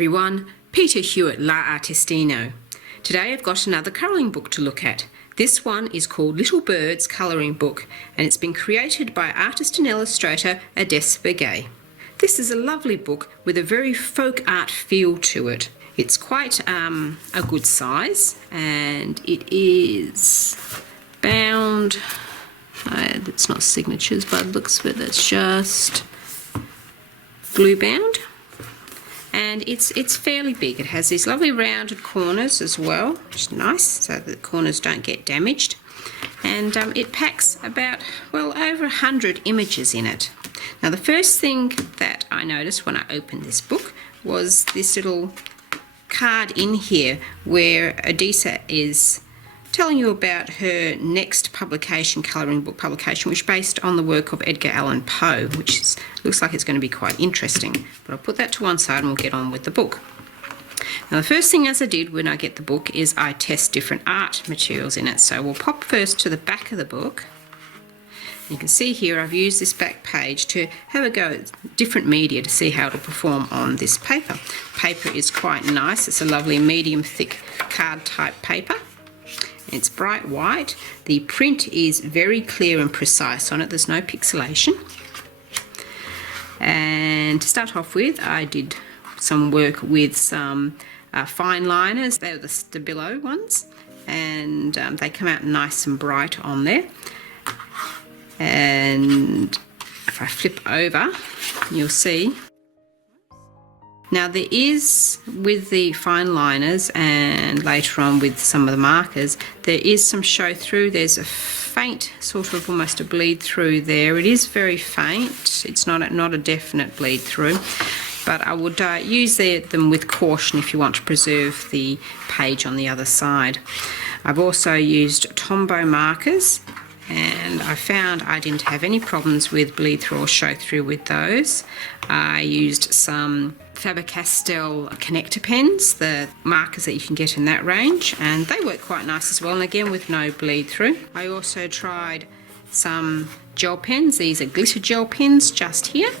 everyone, Peter Hewitt La Artistino. Today I've got another colouring book to look at. This one is called Little Birds Colouring Book and it's been created by artist and illustrator Odessa Begay. This is a lovely book with a very folk art feel to it. It's quite a good size and it is bound, it's not signatures but it looks like it's just glue bound. And it's fairly big. It has these lovely rounded corners as well, which is nice so that the corners don't get damaged. And it packs about, well, over 100 images in it. Now the first thing that I noticed when I opened this book was this little card in here where Odessa is telling you about her next publication, colouring book publication, which is based on the work of Edgar Allan Poe, which looks like it's going to be quite interesting. But I'll put that to one side and we'll get on with the book. Now the first thing as I did when I get the book is I test different art materials in it. So we'll pop first to the back of the book. You can see here I've used this back page to have a go at different media to see how it'll perform on this paper. Paper is quite nice. It's a lovely medium thick card type paper. It's bright white. The print is very clear and precise on it. There's no pixelation. And to start off with, I did some work with some fine liners. They were the Stabilo ones, and they come out nice and bright on there. And if I flip over, you'll see. Now there is, with the fine liners and later on with some of the markers, there is some show through. There's a faint, sort of almost a bleed through there. It is very faint. It's not a definite bleed through, but I would use them with caution if you want to preserve the page on the other side. I've also used Tombow markers and I found I didn't have any problems with bleed through or show through with those. I used some Faber-Castell connector pens, the markers that you can get in that range, and they work quite nice as well, and again with no bleed through. I also tried some gel pens. These are glitter gel pens just here.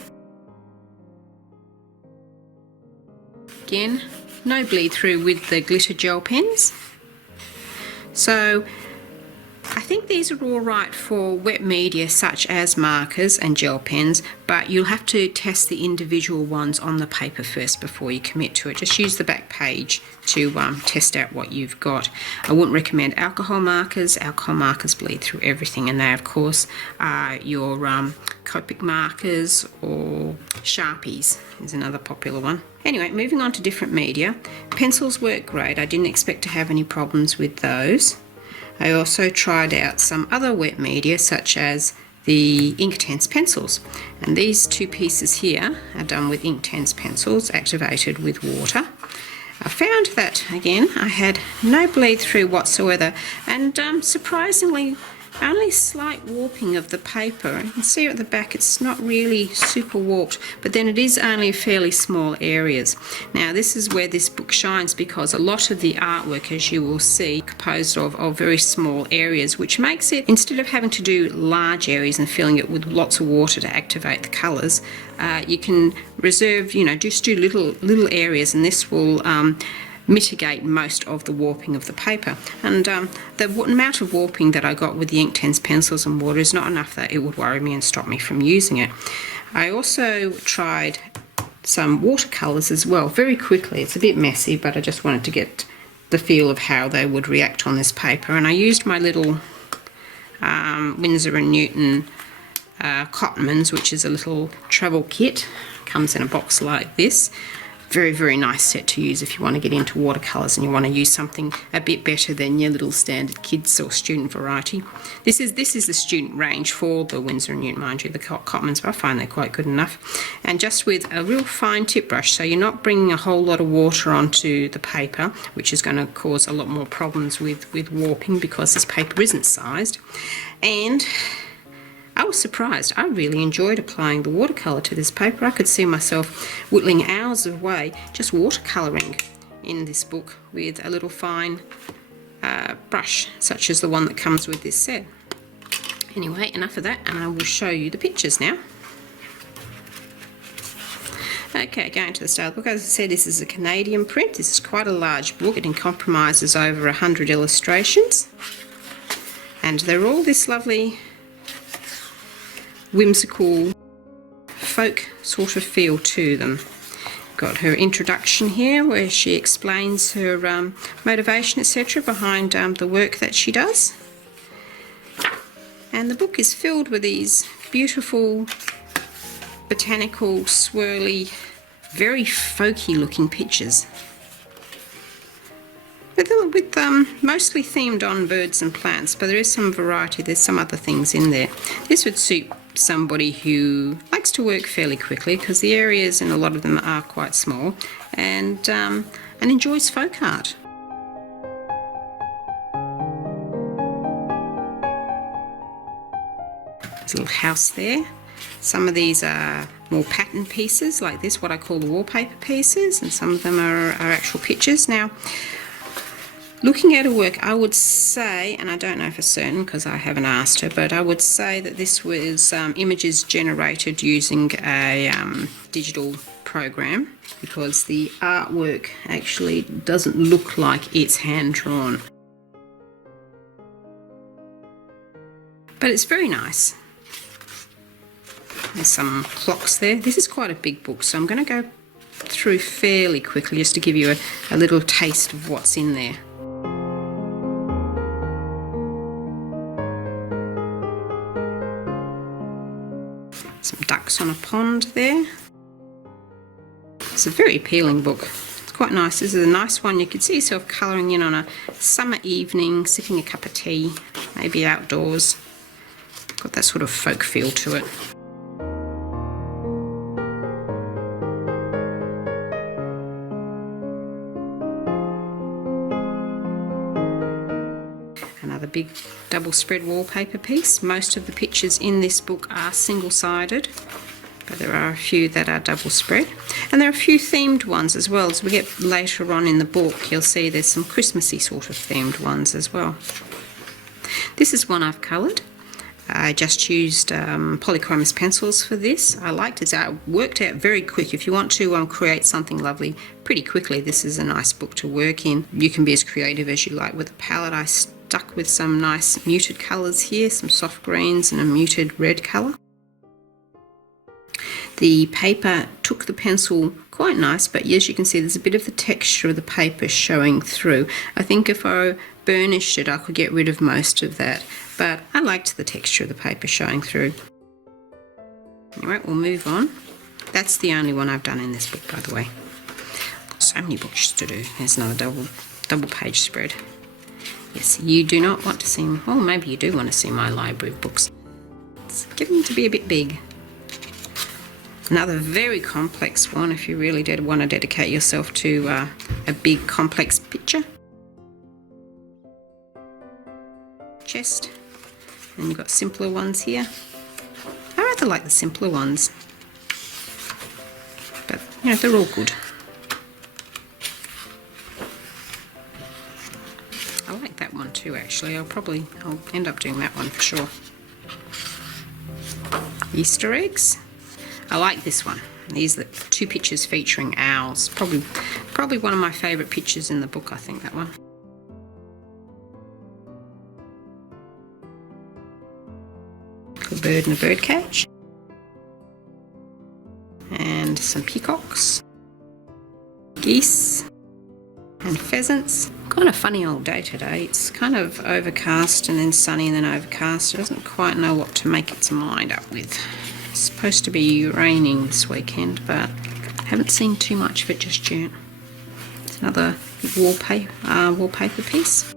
Again, no bleed through with the glitter gel pens. So I think these are all right for wet media such as markers and gel pens, but you'll have to test the individual ones on the paper first before you commit to it. Just use the back page to test out what you've got. I wouldn't recommend alcohol markers. Alcohol markers bleed through everything, and they of course are your Copic markers or Sharpies is another popular one. Anyway, moving on to different media. Pencils work great. I didn't expect to have any problems with those. I also tried out some other wet media such as the Inktense pencils, and these two pieces here are done with Inktense pencils activated with water. I found that again I had no bleed through whatsoever, and surprisingly only slight warping of the paper. You can see at the back it's not really super warped, but then it is only fairly small areas. Now this is where this book shines, because a lot of the artwork, as you will see, composed of very small areas, which makes it, instead of having to do large areas and filling it with lots of water to activate the colours, you can reserve, just do little areas, and this will mitigate most of the warping of the paper. And the amount of warping that I got with the Inktense pencils and water is not enough that it would worry me and stop me from using it. I also tried some watercolours as well, very quickly. It's a bit messy, but I just wanted to get the feel of how they would react on this paper. And I used my little Winsor & Newton Cotmans, which is a little travel kit. Comes in a box like this. Very, very nice set to use if you want to get into watercolours and you want to use something a bit better than your little standard kids or student variety. This is the student range for the Winsor & Newton, mind you, the Cotmans, but I find they're quite good enough. And just with a real fine tip brush, so you're not bringing a whole lot of water onto the paper, which is going to cause a lot more problems with warping because this paper isn't sized. And I was surprised. I really enjoyed applying the watercolour to this paper. I could see myself whittling hours away just watercolouring in this book with a little fine brush, such as the one that comes with this set. Anyway, enough of that, and I will show you the pictures now. Okay, going to the style of the book. As I said, this is a Canadian print. This is quite a large book. It compromises over 100 illustrations. And they're all this lovely, whimsical, folk sort of feel to them. Got her introduction here where she explains her motivation, etc. behind the work that she does. And the book is filled with these beautiful, botanical, swirly, very folky looking pictures. With mostly themed on birds and plants, but there is some variety. There's some other things in there. This would suit somebody who likes to work fairly quickly, because the areas in a lot of them are quite small, and enjoys folk art. There's a little house there. Some of these are more pattern pieces like this, what I call the wallpaper pieces, and some of them are actual pictures. Now, looking at her work, I would say, and I don't know for certain because I haven't asked her, but I would say that this was images generated using a digital program, because the artwork actually doesn't look like it's hand-drawn. But it's very nice. There's some clocks there. This is quite a big book, so I'm going to go through fairly quickly just to give you a little taste of what's in there. Some ducks on a pond there. It's a very appealing book. It's quite nice. This is a nice one. You could see yourself colouring in on a summer evening, sipping a cup of tea, maybe outdoors. Got that sort of folk feel to it. Another big double spread wallpaper piece. Most of the pictures in this book are single-sided, but there are a few that are double spread. And there are a few themed ones as well. As we get later on in the book, you'll see there's some Christmassy sort of themed ones as well. This is one I've coloured. I just used polychromos pencils for this. I liked it. It worked out very quick. If you want to create something lovely pretty quickly, this is a nice book to work in. You can be as creative as you like with the palette. I stuck with some nice muted colours here, some soft greens and a muted red colour. The paper took the pencil quite nice, but as you can see there's a bit of the texture of the paper showing through. I think if I burnished it I could get rid of most of that, but I liked the texture of the paper showing through. Anyway, we'll move on. That's the only one I've done in this book, by the way. So many books to do. There's another double page spread. Yes, you do not want to see, well, maybe you do want to see my library of books. It's getting to be a bit big. Another very complex one if you really want to dedicate yourself to a big complex picture. Chest. And you've got simpler ones here. I rather like the simpler ones, but you know, they're all good. I like that one too actually. I'll end up doing that one for sure. Easter eggs. I like this one. These are the two pictures featuring owls. Probably one of my favourite pictures in the book, I think, that one. A bird in a bird cage. And some peacocks. Geese. And pheasants. Kind of funny old day today. It's kind of overcast and then sunny and then overcast. It doesn't quite know what to make its mind up with. It's supposed to be raining this weekend, but I haven't seen too much of it just yet. It's another wallpaper piece.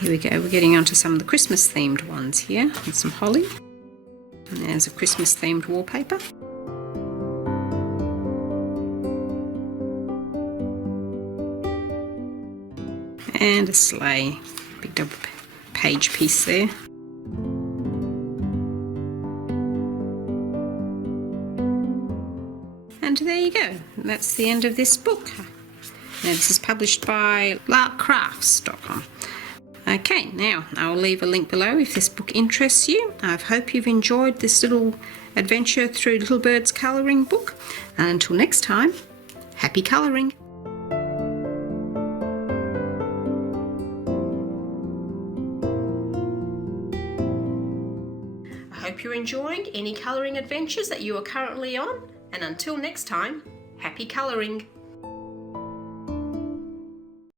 Here we go, we're getting onto some of the Christmas themed ones here, with some holly. And there's a Christmas themed wallpaper. And a sleigh, big double page piece there. And there you go, that's the end of this book. Now this is published by larkcrafts.com. Okay, now I'll leave a link below if this book interests you. I hope you've enjoyed this little adventure through Little Bird's colouring book. And until next time, happy colouring! I hope you're enjoying any colouring adventures that you are currently on. And until next time, happy colouring!